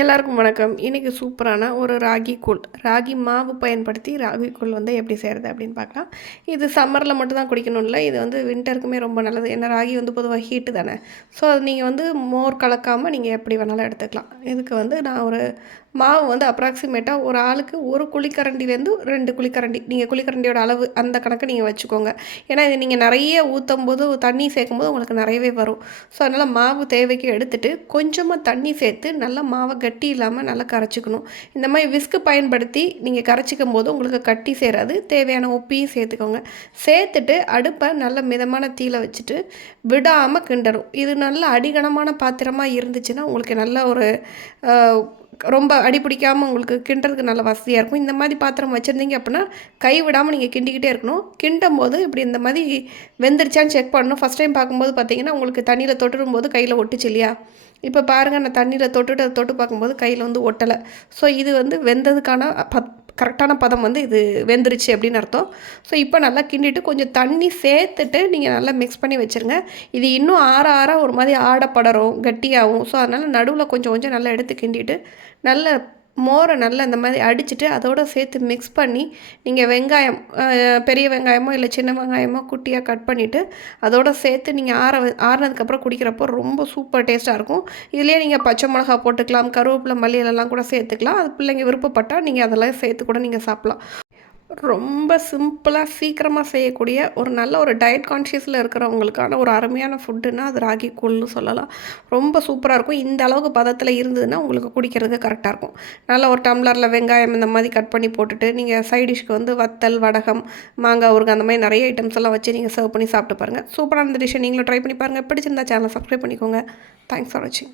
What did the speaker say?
எல்லாருக்கும் வணக்கம். இன்றைக்கி சூப்பரான ஒரு ராகி கூழ் ராகி மாவு பயன்படுத்தி ராகி கூழ் வந்து எப்படி செய்கிறது அப்படின்னு பார்க்கலாம். இது சம்மரில் மட்டும்தான் குடிக்கணும் இல்லை இது வந்து வின்டருக்குமே ரொம்ப நல்லது. ஏன்னா ராகி வந்து பொதுவாக ஹீட்டு தானே. ஸோ அது நீங்கள் வந்து மோர் கலக்காமல் நீங்கள் எப்படி வேணாலும் எடுத்துக்கலாம். இதுக்கு வந்து நான் ஒரு மாவு வந்து அப்ராக்சிமேட்டாக ஒரு ஆளுக்கு ஒரு குழிக்கரண்டிலேருந்து ரெண்டு குழிக்கரண்டி. நீங்கள் குழிக்கரண்டியோட அளவு அந்த கணக்கு நீங்கள் வச்சுக்கோங்க. ஏன்னா இது நீங்கள் நிறைய ஊற்றும் போது தண்ணி சேர்க்கும் போது உங்களுக்கு நிறையவே வரும். ஸோ அதனால் மாவு தேவைக்கு எடுத்துகிட்டு கொஞ்சமாக தண்ணி சேர்த்து நல்லா மாவை கட்டி இல்லாமல் நல்லா கரைச்சிக்கணும். இந்த மாதிரி விஸ்க்கு பயன்படுத்தி நீங்கள் கரைச்சிக்கும் போது உங்களுக்கு கட்டி சேராது. தேவையான உப்பையும் சேர்த்துக்கோங்க. சேர்த்துட்டு அடுப்பை நல்ல மிதமான தீயில் வச்சுட்டு விடாமல் கிண்டரும் இது நல்ல அடிகனமான பாத்திரமாக இருந்துச்சுன்னா உங்களுக்கு நல்ல ஒரு ரொம்ப அடிபிடிக்காமல் உங்களுக்கு கிண்டுறதுக்கு நல்ல வசதியாக இருக்கும். இந்த மாதிரி பாத்திரம் வச்சுருந்தீங்க அப்படின்னா கை விடாமல் நீங்கள் கிண்டிக்கிட்டே இருக்கணும். கிண்டும் போது இப்படி இந்த மாதிரி வெந்துருச்சான்னு செக் பண்ணணும். ஃபஸ்ட் டைம் பார்க்கும்போது பார்த்தீங்கன்னா உங்களுக்கு தண்ணியில் தொட்டுடும் போது கையில் ஒட்டுச்சு இல்லையா? இப்போ பாருங்கள் நான் தண்ணியில் தொட்டுட்டு அதை தொட்டு பார்க்கும்போது கையில் வந்து ஒட்டலை. ஸோ இது வந்து வெந்ததுக்கான பத் கரெக்டான பதம் வந்து இது வெந்துருச்சு அப்படின்னு அர்த்தம். ஸோ இப்போ நல்லா கிண்டிட்டு கொஞ்சம் தண்ணி சேர்த்துட்டு நீங்கள் நல்லா மிக்ஸ் பண்ணி வச்சுருங்க. இது இன்னும் ஆற ஆற ஒரு மாதிரி ஆடப்படரும் கட்டியாகும் ஸோ அதனால் நடுவில் கொஞ்சம் கொஞ்சம் நல்லா எடுத்து கிண்டிட்டு நல்ல மோரை நல்லா இந்த மாதிரி அடிச்சுட்டு அதோடு சேர்த்து மிக்ஸ் பண்ணி நீங்கள் வெங்காயம் பெரிய வெங்காயமோ இல்லை சின்ன வெங்காயமோ குட்டியாக கட் பண்ணிவிட்டு அதோடு சேர்த்து நீங்கள் ஆற ஆறினதுக்கப்புறம் குடிக்கிறப்போ ரொம்ப சூப்பர் டேஸ்ட்டாக இருக்கும். இதுலேயே நீங்கள் பச்சை மிளகா போட்டுக்கலாம் கருவேப்பிலை மல்லியிலலாம் கூட சேர்த்துக்கலாம். அது பிள்ளைங்க விருப்பப்பட்டால் நீங்கள் அதெல்லாம் சேர்த்து கூட நீங்கள் சாப்பிட்லாம். ரொம்ப சிம்பிளாக சீக்கிரமாக செய்யக்கூடிய ஒரு நல்ல ஒரு டயட் கான்ஷியஸில் இருக்கிறவங்களுக்கான ஒரு அருமையான ஃபுட்டுன்னா அது ராகி கூழ்னு சொல்லலாம். ரொம்ப சூப்பராக இருக்கும். இந்த அளவுக்கு பதத்தில் இருந்ததுன்னா உங்களுக்கு குடிக்கிறதுக்கு கரெக்டாக இருக்கும். நல்ல ஒரு டம்ளரில் வெங்காயம் இந்த மாதிரி கட் பண்ணி போட்டுட்டு நீங்கள் சைடிஷ்க்கு வந்து வத்தல் வடகம் மாங்காய் ஊருக்கு அந்த மாதிரி நிறைய ஐட்டம்ஸ் எல்லாம் வச்சு நீங்கள் சர்வ் பண்ணி சாப்பிட்டு பாருங்கள் சூப்பரான இந்த டிஷ்ஷை நீங்களும் ட்ரை பண்ணி பாருங்கள் பிடிச்சிருந்தா சேனலை சப்ஸ்கிரைப் பண்ணிக்கோங்க. தேங்க்ஸ் ஃபார் வாட்சிங்